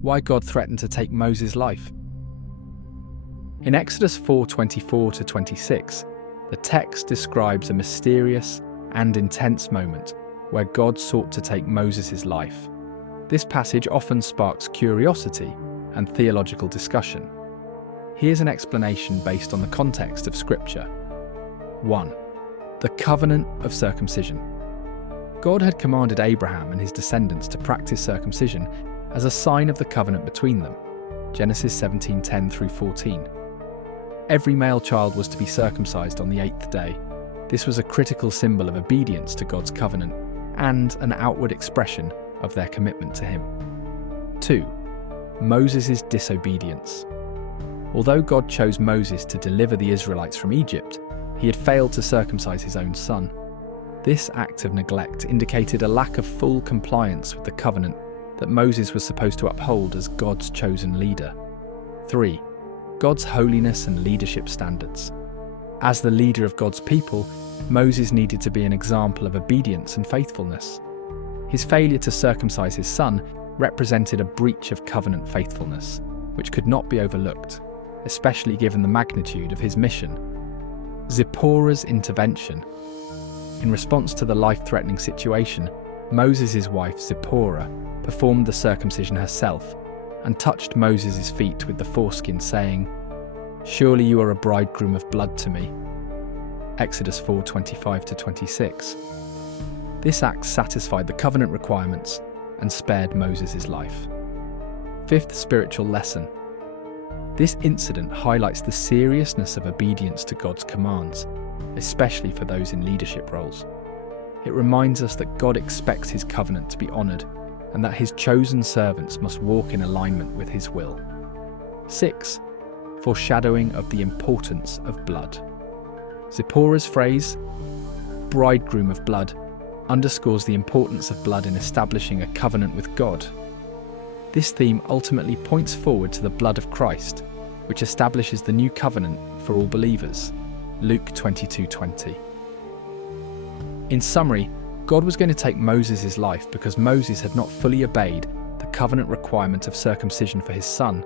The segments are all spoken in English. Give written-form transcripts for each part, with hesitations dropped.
Why God threatened to take Moses' life. In Exodus 4:24-26, the text describes a mysterious and intense moment where God sought to take Moses' life. This passage often sparks curiosity and theological discussion. Here's an explanation based on the context of Scripture. 1. The covenant of circumcision. God had commanded Abraham and his descendants to practice circumcision as a sign of the covenant between them. Genesis 17:10-14. Every male child was to be circumcised on the 8th day. This was a critical symbol of obedience to God's covenant and an outward expression of their commitment to him. 2. Moses' disobedience. Although God chose Moses to deliver the Israelites from Egypt, he had failed to circumcise his own son. This act of neglect indicated a lack of full compliance with the covenant that Moses was supposed to uphold as God's chosen leader. 3. God's holiness and leadership standards. As the leader of God's people, Moses needed to be an example of obedience and faithfulness. His failure to circumcise his son represented a breach of covenant faithfulness, which could not be overlooked, especially given the magnitude of his mission. Zipporah's intervention. In response to the life-threatening situation, Moses' wife Zipporah performed the circumcision herself and touched Moses' feet with the foreskin, saying, "Surely you are a bridegroom of blood to me." Exodus 4:25-26. This act satisfied the covenant requirements and spared Moses' life. 5th spiritual lesson. This incident highlights the seriousness of obedience to God's commands, especially for those in leadership roles. It reminds us that God expects his covenant to be honoured and that his chosen servants must walk in alignment with his will. 6. Foreshadowing of the importance of blood. Zipporah's phrase, "bridegroom of blood," underscores the importance of blood in establishing a covenant with God. This theme ultimately points forward to the blood of Christ, which establishes the new covenant for all believers. Luke 22:20. In summary, God was going to take Moses' life because Moses had not fully obeyed the covenant requirement of circumcision for his son.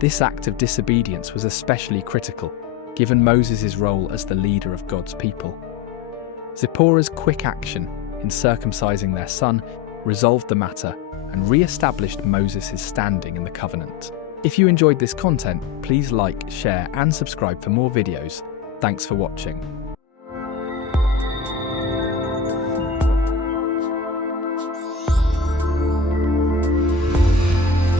This act of disobedience was especially critical, given Moses' role as the leader of God's people. Zipporah's quick action in circumcising their son resolved the matter and re-established Moses' standing in the covenant. If you enjoyed this content, please like, share and subscribe for more videos. Thanks for watching.